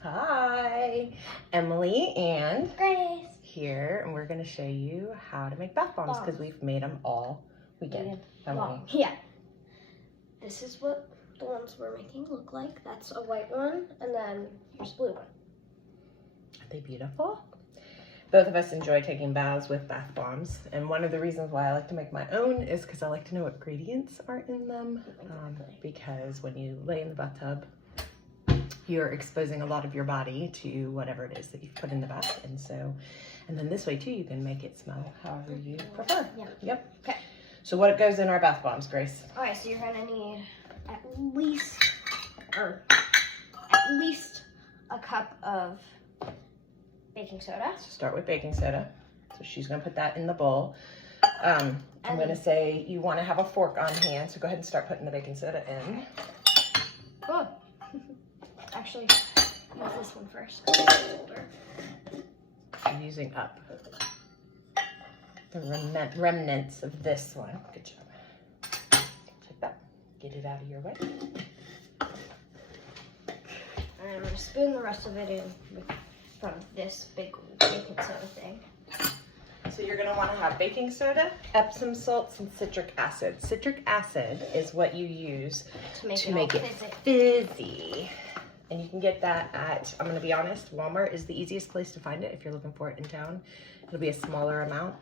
Hi, Emily and Grace here, and we're going to show you how to make bath bombs because we've made them all weekend. Yeah. This is what the ones we're making look like. That's a white one, and then here's a blue one. Are they beautiful? Both of us enjoy taking baths with bath bombs, and one of the reasons why I like to make my own is because I like to know what ingredients are in them. Because when you lay in the bathtub, you're exposing a lot of your body to whatever it is that you've put in the bath, and then this way too, you can make it smell however you prefer. Yeah. Yep. Okay. So what goes in our bath bombs, Grace? All right, so you're gonna need at least a cup of baking soda. So start with baking soda. So she's gonna put that in the bowl. I'm gonna say you want to have a fork on hand, so go ahead and start putting the baking soda in. Oh. Actually, use this one first. It's older. I'm using up the remnants of this one. Good job. Take that. Get it out of your way. And I'm going to spoon the rest of it in from this big baking soda thing. So you're going to want to have baking soda, Epsom salts, and citric acid. Citric acid is what you use to make it fizzy. And you can get that at, I'm gonna be honest, Walmart is the easiest place to find it if you're looking for it in town. It'll be a smaller amount.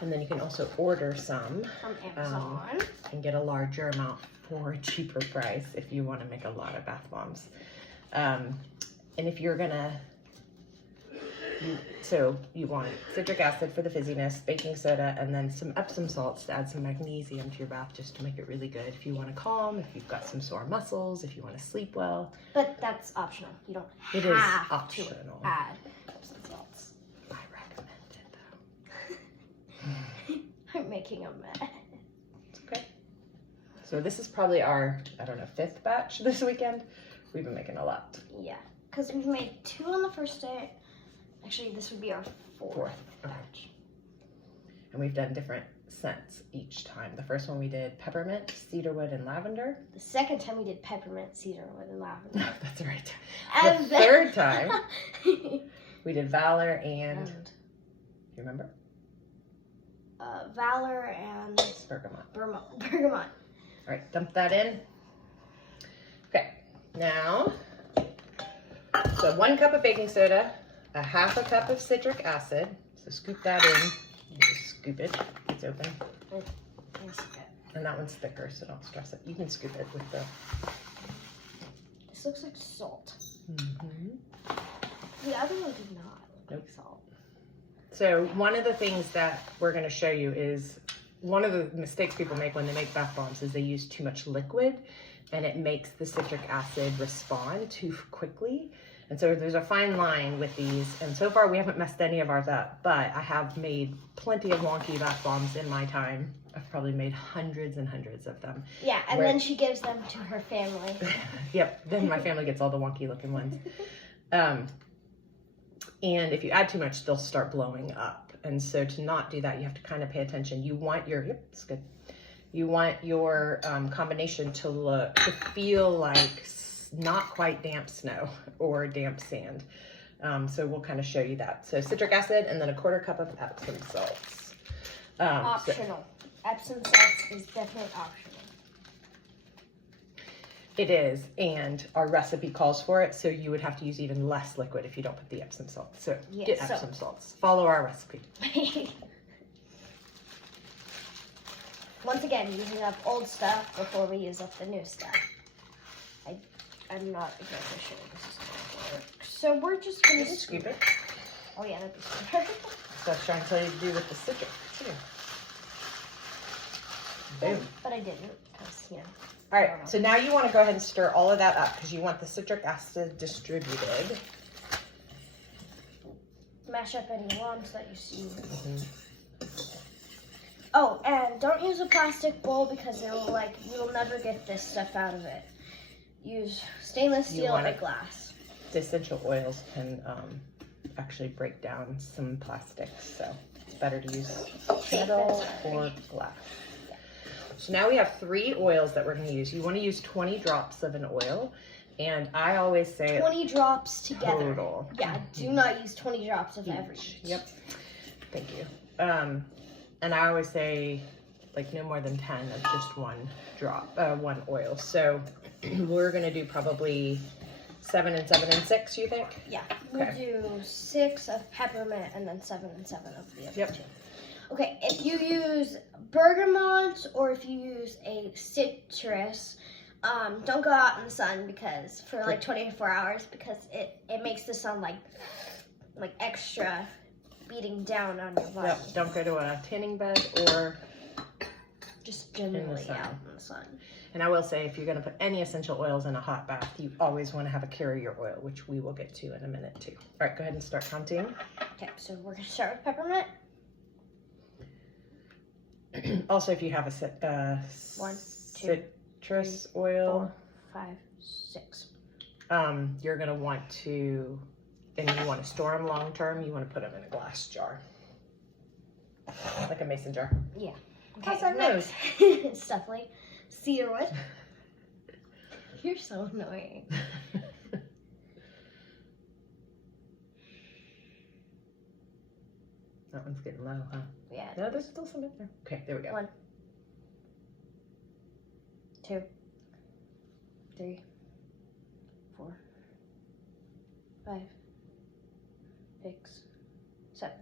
And then you can also order some from Amazon and get a larger amount for a cheaper price if you wanna make a lot of bath bombs. And if you're gonna, you want citric acid for the fizziness, baking soda, and then some Epsom salts to add some magnesium to your bath just to make it really good. If you want to calm, if you've got some sore muscles, if you want to sleep well. But that's optional. You don't have to add Epsom salts. I recommend it though. I'm making a mess. It's okay. So this is probably our, I don't know, 5th batch this weekend. We've been making a lot. Yeah, because we've made 2 on the first day. Actually, this would be our 4th batch. And we've done different scents each time. The first one we did peppermint, cedarwood, and lavender. The second time we did peppermint, cedarwood, and lavender. That's right. And the third time we did Valor and do you remember? Valor and Bergamot. Bergamot. All right, dump that in. Okay, now, so 1 cup of baking soda, a 1/2 cup of citric acid. So scoop that in. You just scoop it. It's open. And that one's thicker, so don't stress it. You can scoop it with the... This looks like salt. Mm-hmm. The other one did not look like salt. So one of the things that we're going to show you is one of the mistakes people make when they make bath bombs is they use too much liquid, and it makes the citric acid respond too quickly. And so there's a fine line with these, and so far we haven't messed any of ours up, but I have made plenty of wonky bath bombs in my time. I've probably made hundreds and hundreds of them. Yeah, and then she gives them to her family. Yep, then my family gets all the wonky looking ones. And if you add too much, they'll start blowing up. And so to not do that, you have to kind of pay attention. You want your, it's good. You want your combination to feel like not quite damp snow or damp sand. So we'll kind of show you that. So citric acid and then a 1/4 cup of Epsom salts. Optional. Epsom salts is definitely optional. It is, and our recipe calls for it, so you would have to use even less liquid if you don't put the Epsom salts. So get Epsom salts. Follow our recipe. Once again, using up old stuff before we use up the new stuff. I'm not exactly sure this is going to work. So we're just going to scoop it. Oh yeah, that'd be perfect. So I was trying to tell you to do with the citric too. Boom. But I didn't, because, you know. All right, so now you want to go ahead and stir all of that up because you want the citric acid distributed. Mash up any lumps that you see. Oh, and don't use a plastic bowl because you'll never get this stuff out of it. Use stainless steel or glass. The essential oils can actually break down some plastics, so it's better to use metal or glass. So now we have 3 oils that we're going to use. You want to use 20 drops of an oil, And I always say 20 drops together. total. Yeah, do not use 20 drops of everything. Yep. Thank you. And I always say like no more than 10 of just one drop, one oil. So we're gonna do probably 7 and 7 and 6, you think? Yeah, we'll Okay. do 6 of peppermint and then 7 and 7 of the other Yep. 2. Okay, if you use bergamot or if you use a citrus, don't go out in the sun because for like 24 hours because it makes the sun like extra beating down on your body. Yep. Don't go to a tanning bed or Just generally sun. out in the sun. And I will say, if you're going to put any essential oils in a hot bath, you always want to have a carrier oil, which we will get to in a minute too. All right, go ahead and start counting. Okay, so we're gonna start with peppermint. Also, if you have a 1, 2, citrus oil, 4, 5, 6. you're going to want to, and you want to store them long term, you want to put them in a glass jar, like a mason jar. Yeah. How's that next? Stuffly. Cedar wood. You're so annoying. That one's getting low, huh? Yeah. No, there's still some in there. Okay, there we go. 1, 2, 3, 4, 5, 6, 7.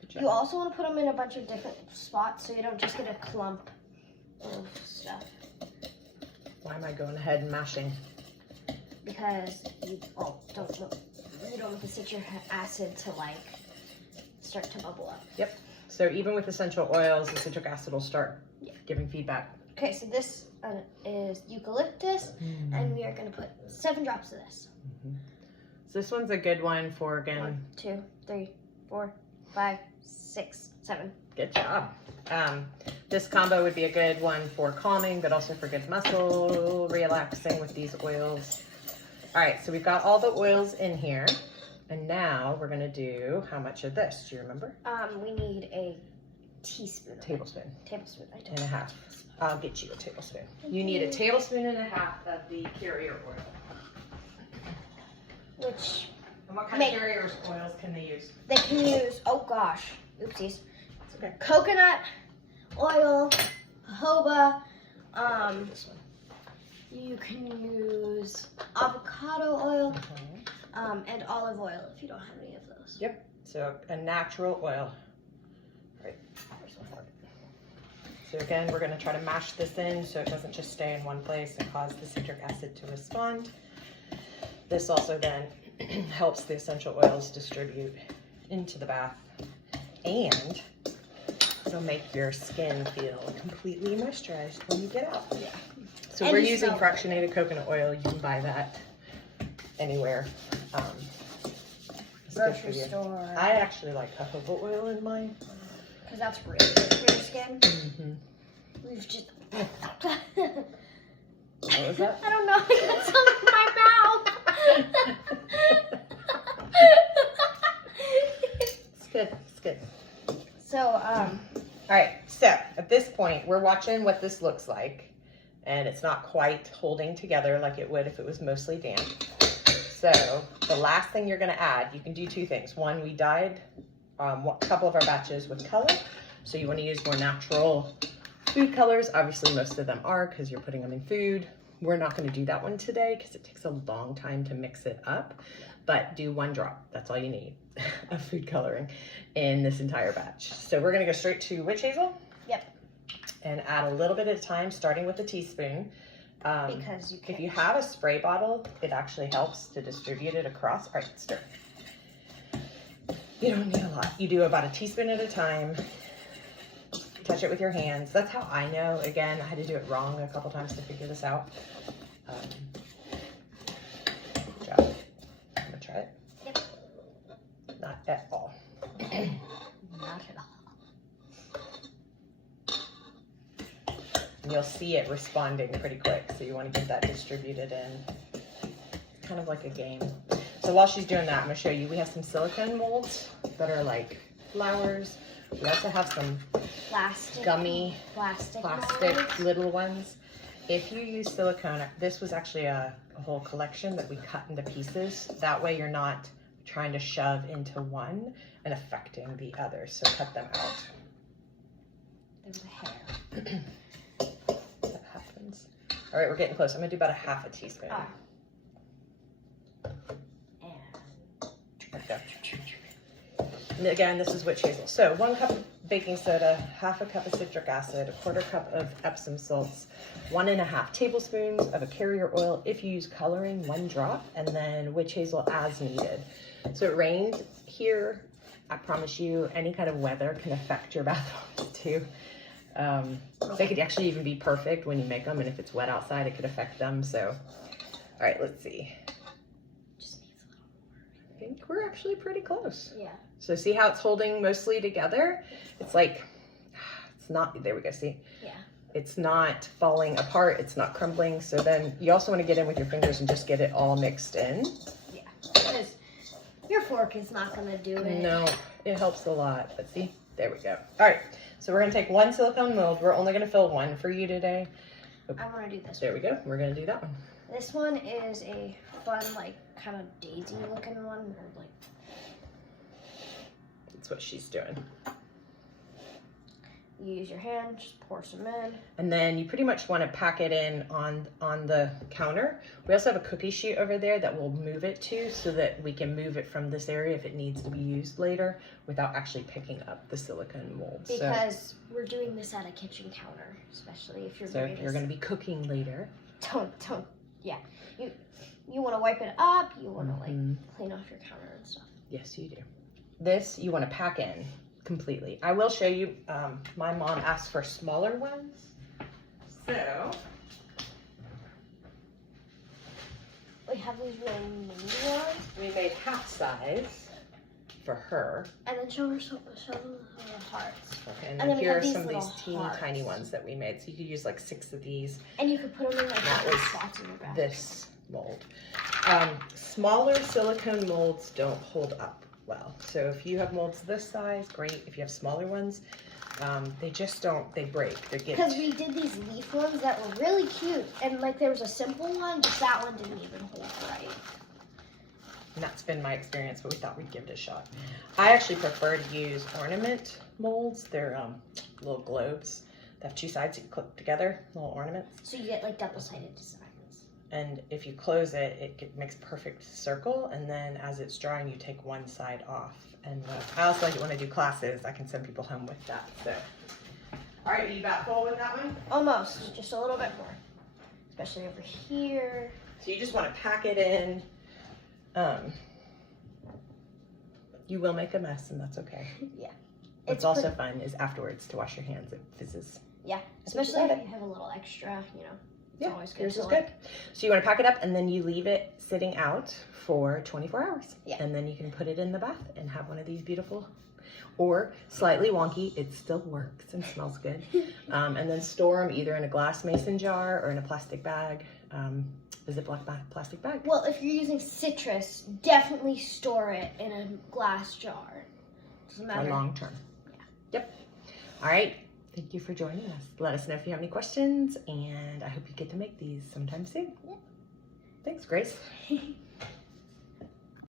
Good job. You also want to put them in a bunch of different spots so you don't just get a clump of stuff. Why am I going ahead and mashing? Because you don't want the citric acid to like start to bubble up. Yep. So even with essential oils, the citric acid will start giving feedback. Okay, so this is eucalyptus, and we are going to put 7 drops of this. So this one's a good one for, again, 1, 2, 3, 4, 5, 6, 7. good job. This combo would be a good one for calming, but also for good muscle relaxing with these oils. All right, so we've got all the oils in here. And now we're gonna do how much of this? Do you remember? We need a teaspoon. Tablespoon. Tablespoon. I And don't. a half. I'll get you a tablespoon. You need a tablespoon and a half of the carrier oil. Which And what kind of carrier oils can they use? they can use. Oh gosh, oopsies. It's okay. Coconut oil, jojoba. This one. You can use avocado oil, and olive oil if you don't have any of those. Yep. So a natural oil. All right. So again, we're going to try to mash this in so it doesn't just stay in one place and cause the citric acid to respond. This also then helps the essential oils distribute into the bath and so make your skin feel completely moisturized when you get out. Yeah. So And we're you using smell fractionated coconut oil. You can buy that anywhere. It's good for Grocery you. store. I actually like jojoba oil in mine. Because that's really good for your skin. Mm-hmm. We've just. What was that? I don't know. I got some in my mouth. It's good. It's good. So, All right. So at this point, we're watching what this looks like, and it's not quite holding together like it would if it was mostly damp. So the last thing you're going to add, you can do 2 things. One, we dyed a couple of our batches with color, so you want to use more natural food colors. Obviously, most of them are because you're putting them in food. We're not going to do that one today because it takes a long time to mix it up, but do 1 drop. That's all you need of food coloring in this entire batch. So we're going to go straight to witch hazel. Yep. And add a little bit at a time, starting with a teaspoon. Because you can. If you have a spray bottle, it actually helps to distribute it across. All right, stir. You don't need a lot. You do about a teaspoon at a time. Touch it with your hands. That's how I know. Again, I had to do it wrong a couple times to figure this out. Good job. I'm gonna try it. Yep. Not at all. Not at all. And you'll see it responding pretty quick, so you want to get that distributed in. It's kind of like a game. So while she's doing that, I'm going to show you, we have some silicone molds that are like flowers. We also have some Plastic. gummy Plastic. plastic molds. little ones. If you use silicone, this was actually a a whole collection that we cut into pieces. That way you're not trying to shove into one and affecting the other. So cut them out. There was a hair. That happens. All right, we're getting close. I'm gonna do about a half a teaspoon. Like that. And again, this is witch hazel. So 1 cup of baking soda, half a cup of citric acid, a 1/4 cup of Epsom salts, 1½ tablespoons of a carrier oil. If you use coloring, 1 drop, and then witch hazel as needed. So it rained here. I promise you, any kind of weather can affect your bathrooms too. They could actually even be perfect when you make them, and if it's wet outside, it could affect them. So, all right, let's see. Just needs a little more. I think we're actually pretty close. Yeah. So see how it's holding mostly together? It's like, it's not, there we go, see? Yeah. It's not falling apart, it's not crumbling. So then you also want to get in with your fingers and just get it all mixed in. Yeah, because your fork is not going to do it. No, it helps a lot, but see, there we go. All right, so we're gonna take 1 silicone mold. We're only gonna fill 1 for you today. I want to do this There we go, we're gonna do that one. This one is a fun, like, kind of daisy looking one. Or like, That's what she's doing. you use your hand, just pour some in. And then you pretty much want to pack it in on the counter. We also have a cookie sheet over there that we'll move it to so that we can move it from this area if it needs to be used later without actually picking up the silicone mold. Because we're doing this at a kitchen counter, especially if you're So if you're going to be cooking later. Don't, yeah. You want to wipe it up, you want to like clean off your counter and stuff. Yes, you do. This you want to pack in completely. I will show you, my mom asked for smaller ones. So We have these really mini ones. we made half size for her. And then show them the hearts. Okay, and And then then we here are have these some of these little teeny hearts. tiny ones that we made. So you could use like 6 of these. And you could put them in like That different was spots in your back. This mold. Smaller silicone molds don't hold up well. So if you have molds this size, great. If you have smaller ones, they just don't, they break. They get. Because we did these leaf ones that were really cute. And like there was a simple one, but that one didn't even hold right. And that's been my experience, but we thought we'd give it a shot. I actually prefer to use ornament molds. They're little globes. They have 2 sides you clip together, little ornaments. So you get like double-sided designs. And if you close it, it makes perfect circle. And then as it's drying, you take one side off. And I also like it when I do classes. I can send people home with that. So, all right, are you about full with that one? Almost, just a little bit more. Especially over here. So you just want to pack it in. You will make a mess, and that's okay. Yeah. What's also fun is afterwards to wash your hands. It fizzes. Yeah, especially if you have a little extra, you know. Yeah, always good yours to is like- good. So you want to pack it up, and then you leave it sitting out for 24 hours. Yeah. And then you can put it in the bath and have one of these beautiful, or slightly wonky, it still works and smells good. And then store them either in a glass mason jar or in a plastic bag, a Ziploc plastic bag. Well, if you're using citrus, definitely store it in a glass jar. Doesn't For matter. long term. Yeah. Yep. All right. Thank you for joining us. Let us know if you have any questions, and I hope you get to make these sometime soon. Yeah. Thanks, Grace.